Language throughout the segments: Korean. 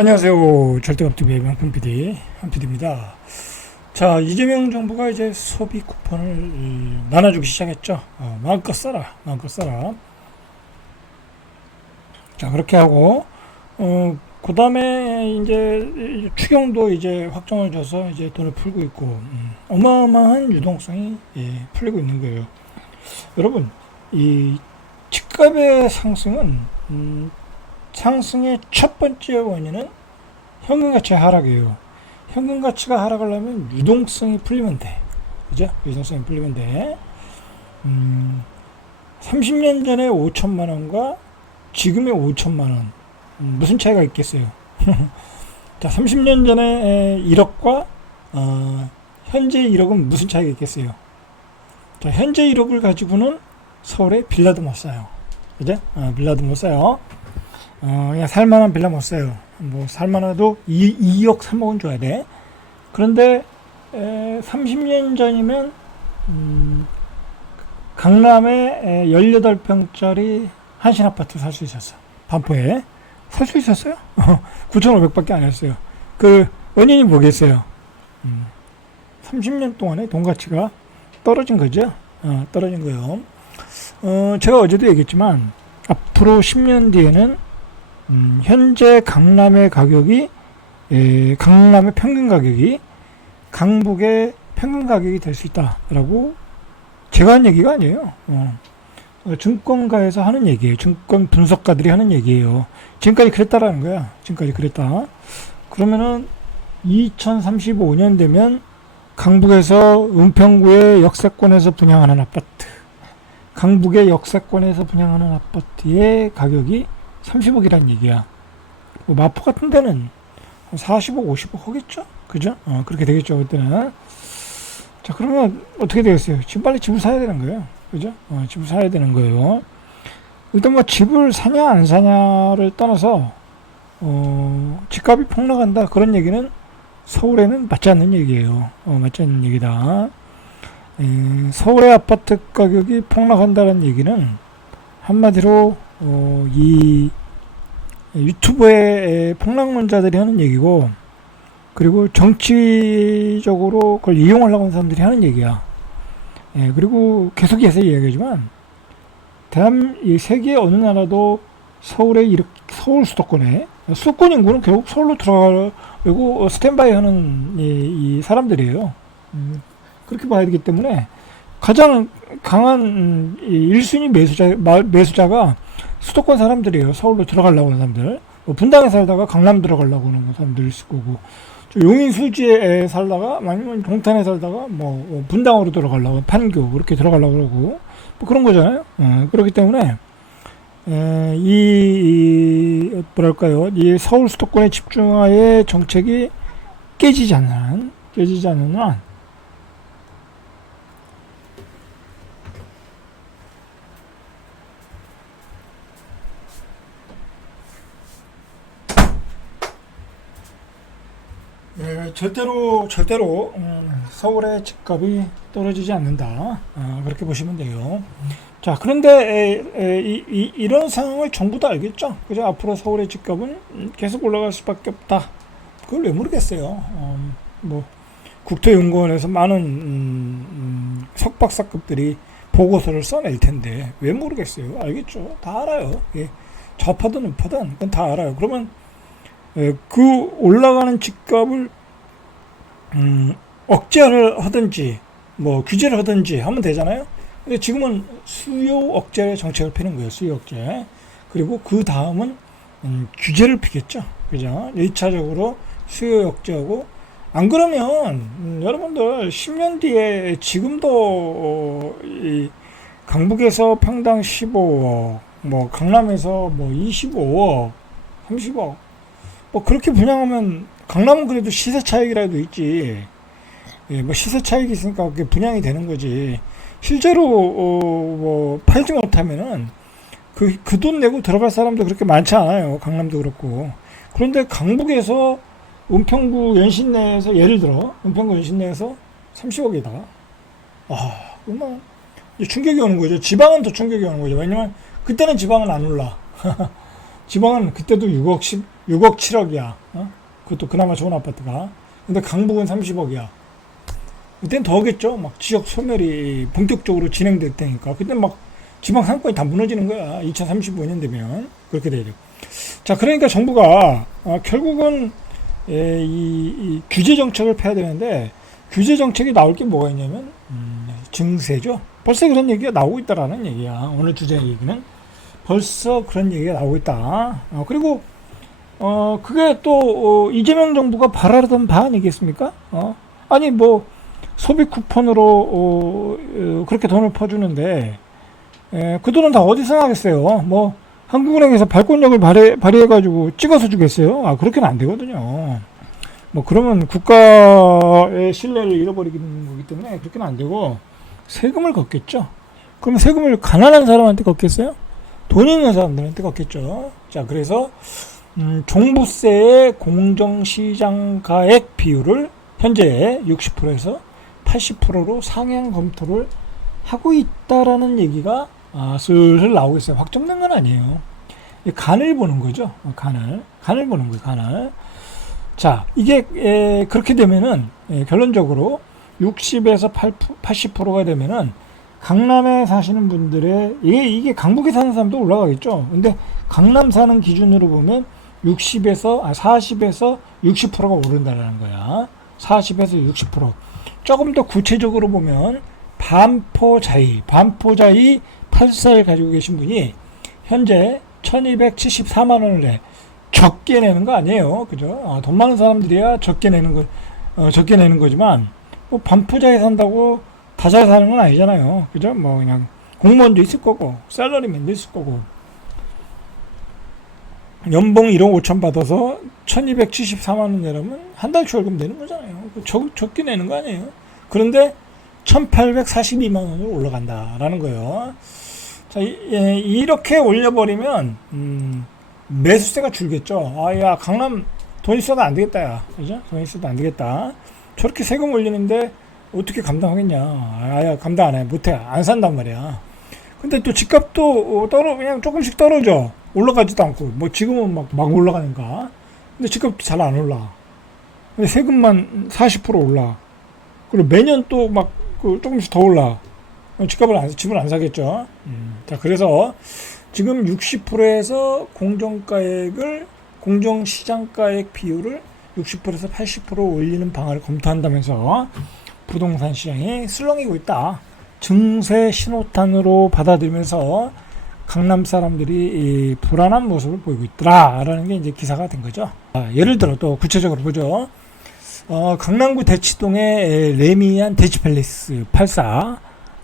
안녕하세요. 절대업TV의 명품 PD 한PD입니다. 자, 이재명 정부가 이제 소비 쿠폰을 나눠주기 시작했죠. 마음껏 써라, 마음껏 써라. 자, 그렇게 하고 그 다음에 이제 추경도 이제 확정을 줘서 이제 돈을 풀고 있고, 어마어마한 유동성이 풀리고 있는 거예요. 여러분, 이 집값의 상승은 상승의 첫 번째 원인은 현금 가치의 하락이에요. 현금 가치가 하락하려면 유동성이 풀리면 돼. 그죠? 유동성이 풀리면 돼. 30년 전에 5천만 원과 지금의 5천만 원. 무슨 차이가 있겠어요? 자, 30년 전에 1억과 현재 1억은 무슨 차이가 있겠어요? 자, 현재 1억을 가지고는 서울에 빌라도 못 사요. 그죠? 빌라도 못 사요. 그냥 살만한 빌라 못 사요. 뭐 살만해도 2억 3억은 줘야 돼. 그런데 30년 전이면 강남에 18평짜리 한신 아파트 살 수 있었어. 반포에 살 수 있었어요. 9,500밖에 안 했어요. 그 원인이 뭐겠어요? 30년 동안에 돈 가치가 떨어진 거죠. 떨어진 거예요. 제가 어제도 얘기했지만 앞으로 10년 뒤에는 현재 강남의 가격이 강남의 평균 가격이 강북의 평균 가격이 될 수 있다라고 제가 한 얘기가 아니에요. 증권가에서 하는 얘기예요. 증권 분석가들이 하는 얘기예요. 지금까지 그랬다라는 거야. 지금까지 그랬다. 그러면은 2035년 되면 강북에서 은평구의 역세권에서 분양하는 아파트, 강북의 역세권에서 분양하는 아파트의 가격이 30억이란 얘기야. 뭐 마포 같은 데는 40억, 50억 하겠죠? 그죠? 그렇게 되겠죠, 그때는. 자, 그러면 어떻게 되겠어요? 지금 빨리 집을 사야 되는 거예요. 그죠? 집을 사야 되는 거예요. 일단 뭐 집을 사냐, 안 사냐를 떠나서, 집값이 폭락한다. 그런 얘기는 서울에는 맞지 않는 얘기예요. 맞지 않는 얘기다. 서울의 아파트 가격이 폭락한다는 얘기는 한마디로 이 유튜브의 폭락론자들이 하는 얘기고, 그리고 정치적으로 그걸 이용하려고 하는 사람들이 하는 얘기야. 그리고 계속해서 이야기하지만 이 세계 어느 나라도 서울 수도권 인구는 결국 서울로 들어가려고 스탠바이 하는 이 사람들이에요. 그렇게 봐야 되기 때문에 가장 강한 1순위 매수자가 수도권 사람들이에요. 서울로 들어가려고 하는 사람들. 분당에 살다가 강남 들어가려고 하는 사람들일 거고, 용인 수지에 살다가 아니면 동탄에 살다가 뭐 분당으로 들어가려고, 판교 그렇게 들어가려고 그러고 뭐 그런 거잖아요. 그렇기 때문에 뭐랄까요, 이 서울 수도권의 집중화의 정책이 깨지지 않는 한 절대로 서울의 집값이 떨어지지 않는다. 그렇게 보시면 돼요. 자, 그런데 이런 상황을 정부도 알겠죠. 그죠? 앞으로 서울의 집값은 계속 올라갈 수밖에 없다. 그걸 왜 모르겠어요. 뭐 국토연구원에서 많은 석박사급들이 보고서를 써낼 텐데 왜 모르겠어요. 알겠죠. 다 알아요. 좌파든 우파든 그건 다 알아요. 그러면 그 올라가는 집값을 억제를 하든지 뭐 규제를 하든지 하면 되잖아요. 근데 지금은 수요 억제 정책을 피는 거예요. 수요 억제. 그리고 그 다음은 규제를 피겠죠. 그죠? 1차적으로 수요 억제하고, 안 그러면 여러분들 10년 뒤에 지금도 이 강북에서 평당 15억, 뭐 강남에서 뭐 25억, 30억 뭐 그렇게 분양하면, 강남은 그래도 시세 차익이라도 있지. 뭐 시세 차익이 있으니까 그게 분양이 되는 거지. 실제로 뭐 팔지 못하면은 그 돈 내고 들어갈 사람도 그렇게 많지 않아요. 강남도 그렇고. 그런데 강북에서 은평구 연신내에서, 예를 들어 은평구 연신내에서 30억이다. 그러면 충격이 오는 거죠. 지방은 더 충격이 오는 거죠. 왜냐면 그때는 지방은 안 올라. 지방은 그때도 6억, 6억 7억이야. 그것도 그나마 좋은 아파트가. 근데 강북은 30억이야. 그땐 더겠죠. 막 지역 소멸이 본격적으로 진행될 때니까. 그때 막 지방 상권이 다 무너지는 거야. 2035년 되면. 그렇게 되죠. 자, 그러니까 정부가 결국은 이 규제 정책을 펴야 되는데, 규제 정책이 나올 게 뭐가 있냐면 증세죠. 벌써 그런 얘기가 나오고 있다라는 얘기야. 오늘 주제 얘기는 벌써 그런 얘기가 나오고 있다. 그리고 그게 또 이재명 정부가 바라던 바 아니겠습니까? 아니 뭐 소비 쿠폰으로 그렇게 돈을 퍼주는데 그 돈은 다 어디서 나겠어요? 뭐 한국은행에서 발권력을 발휘해가지고 찍어서 주겠어요? 그렇게는 안 되거든요. 뭐 그러면 국가의 신뢰를 잃어버리는 거기 때문에 그렇게는 안 되고 세금을 걷겠죠. 그러면 세금을 가난한 사람한테 걷겠어요? 돈 있는 사람들한테 걷겠죠. 자, 그래서 종부세의 공정시장가액 비율을 현재 60%에서 80%로 상향 검토를 하고 있다라는 얘기가 슬슬 나오고 있어요. 확정된 건 아니에요. 간을 보는 거죠. 간을 보는 거예요. 간을. 자, 이게 그렇게 되면은 결론적으로 60에서 80%가 되면은 강남에 사시는 분들의 이게 강북에 사는 사람도 올라가겠죠. 근데 강남 사는 기준으로 보면 40에서 60%가 오른다라는 거야. 40에서 60%. 조금 더 구체적으로 보면 반포자이 8살 가지고 계신 분이 현재 1274만 원을 내. 적게 내는 거 아니에요. 그죠? 돈 많은 사람들이야 적게 내는 거지만, 뭐, 반포자에 산다고 다 잘 사는 건 아니잖아요. 그죠? 뭐, 그냥, 공무원도 있을 거고, 샐러리맨도 있을 거고, 연봉 1억 5천 받아서 1274만 원 내려면 한 달 월급 내는 거잖아요. 적게 내는 거 아니에요. 그런데 1842만 원으로 올라간다라는 거예요. 자, 이렇게 올려버리면, 매수세가 줄겠죠. 야, 강남 돈 있어도 안 되겠다, 야. 그죠? 돈 있어도 안 되겠다. 저렇게 세금 올리는데 어떻게 감당하겠냐. 야, 감당 안 해. 못해. 안 산단 말이야. 근데 또 집값도 그냥 조금씩 떨어져. 올라가지도 않고. 뭐 지금은 막 올라가는가. 근데 집값도 잘 안 올라. 근데 세금만 40% 올라. 그리고 매년 또 조금씩 더 올라. 집을 안 사겠죠. 자, 그래서 지금 60%에서 공정시장가액 비율을 60%에서 80% 올리는 방안을 검토한다면서 부동산 시장이 슬렁이고 있다. 증세 신호탄으로 받아들이면서 강남 사람들이 불안한 모습을 보이고 있더라라는 게 이제 기사가 된 거죠. 예를 들어 또 구체적으로 보죠. 강남구 대치동의 레미안 대치팰리스 84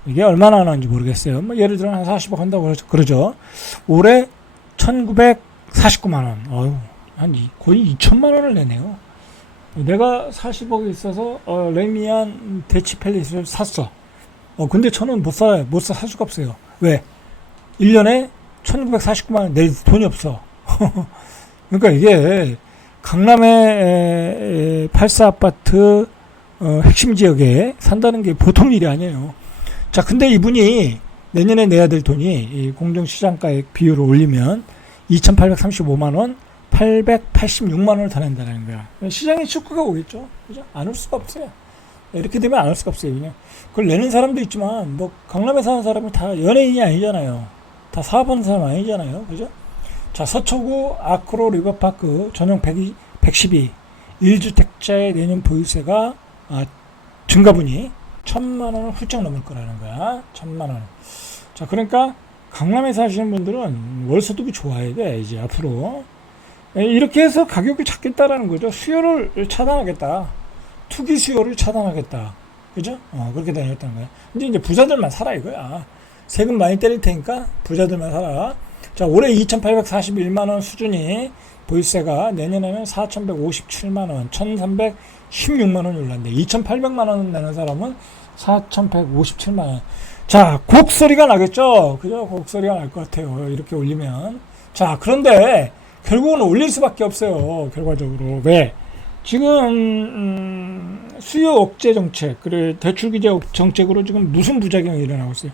이게 얼마나 하는지 모르겠어요. 뭐 예를 들어 한 40억 한다고 그러죠. 올해 1949만 원. 거의 2천만 원을 내네요. 내가 40억이 있어서 레미안 대치팰리스를 샀어. 근데 저는 살 수가 없어요. 왜? 1년에 1949만 원 낼 돈이 없어. 그러니까 이게 강남의 84 아파트 핵심 지역에 산다는 게 보통 일이 아니에요. 자, 근데 이분이 내년에 내야 될 돈이 이 공정시장가액 비율을 올리면 2,835만 원, 886만 원을 더 낸다는 거야. 시장에 축구가 오겠죠. 그죠? 안 올 수가 없어요. 이렇게 되면 안 올 수가 없어요. 그냥 그걸 내는 사람도 있지만 뭐 강남에 사는 사람이 다 연예인이 아니잖아요. 다 사업하는 사람 아니잖아요. 그죠? 자, 서초구 아크로 리버파크 전용 112 1주택자의 내년 보유세가 증가분이 1,000만 원을 훌쩍 넘을 거라는 거야. 1,000만 원. 자, 그러니까 강남에 사시는 분들은 월소득이 좋아야 돼. 이제 앞으로 이렇게 해서 가격을 잡겠다라는 거죠. 수요를 차단하겠다. 투기 수요를 차단하겠다. 그죠? 그렇게 되겠다는 거야. 근데 이제 부자들만 살아 이거야. 세금 많이 때릴 테니까 부자들만 살아. 자, 올해 2,841만 원 수준이 보유세가 내년에는 4,157만 원, 1,316만 원이 올랐는데 2,800만 원 내는 사람은 4,157만 원. 자, 곡소리가 나겠죠? 그죠? 곡소리가 날 것 같아요. 이렇게 올리면. 자, 그런데 결국은 올릴 수밖에 없어요. 결과적으로. 왜? 지금 수요 억제 정책, 그리고 대출 규제 정책으로 지금 무슨 부작용이 일어나고 있어요?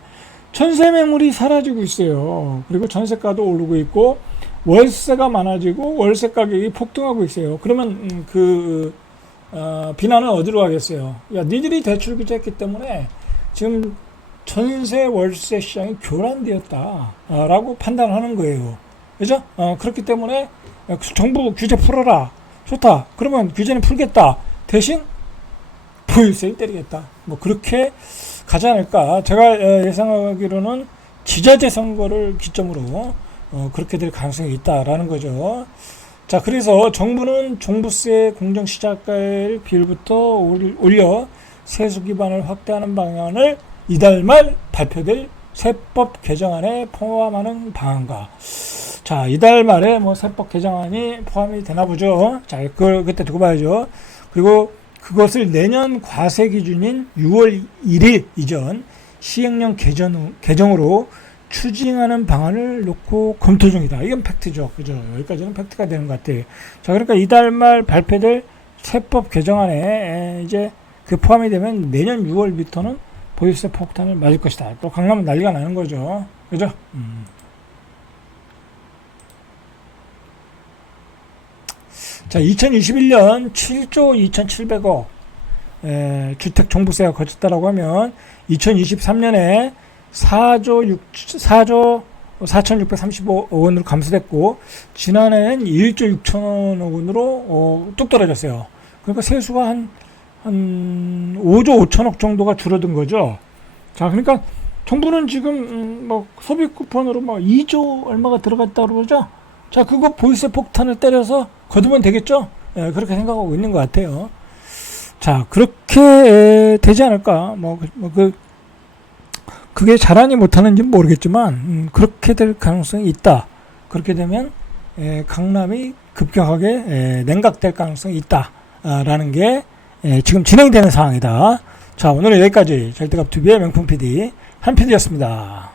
전세 매물이 사라지고 있어요. 그리고 전세가도 오르고 있고 월세가 많아지고 월세 가격이 폭등하고 있어요. 그러면 비난은 어디로 가겠어요? 야, 니들이 대출 규제했기 때문에 지금 전세 월세 시장이 교란되었다라고 판단하는 거예요. 그죠? 그렇기 때문에 정부 규제 풀어라. 좋다. 그러면 규제는 풀겠다. 대신 보유세를 때리겠다. 뭐 그렇게 가지 않을까. 제가 예상하기로는 지자체 선거를 기점으로 그렇게 될 가능성이 있다라는 거죠. 자, 그래서 정부는 종부세 공정시작가율 비율부터 올려 세수 기반을 확대하는 방안을 이달 말 발표될 세법 개정안에 포함하는 방안과, 자, 이달 말에 뭐 세법 개정안이 포함이 되나 보죠. 자, 그걸 그때 두고 봐야죠. 그리고 그것을 내년 과세 기준인 6월 1일 이전 시행령 개정으로 추진하는 방안을 놓고 검토 중이다. 이건 팩트죠. 그죠? 여기까지는 팩트가 되는 것 같아요. 자, 그러니까 이달 말 발표될 세법 개정안에 이제 그 포함이 되면 내년 6월부터는 보유세 폭탄을 맞을 것이다. 또 강남은 난리가 나는 거죠. 그죠? 자, 2021년 7조 2,700억 주택 종부세가 거쳤다라고 하면 2023년에 4조 4,635억 원으로 감소됐고, 지난해엔 1조 6천억 원으로 뚝 떨어졌어요. 그러니까 세수가 한 5조 5천억 정도가 줄어든 거죠. 자, 그러니까 정부는 지금 뭐 소비 쿠폰으로 뭐 2조 얼마가 들어갔다고 그러죠. 자, 그거 보유세 폭탄을 때려서 거두면 되겠죠. 예, 그렇게 생각하고 있는 것 같아요. 자, 그렇게 되지 않을까. 그게 잘하니 못하는지는 모르겠지만 그렇게 될 가능성이 있다. 그렇게 되면 강남이 급격하게 냉각될 가능성이 있다라는 게 지금 진행되는 상황이다. 자, 오늘은 여기까지 절대값TV의 명품 PD 한 PD였습니다.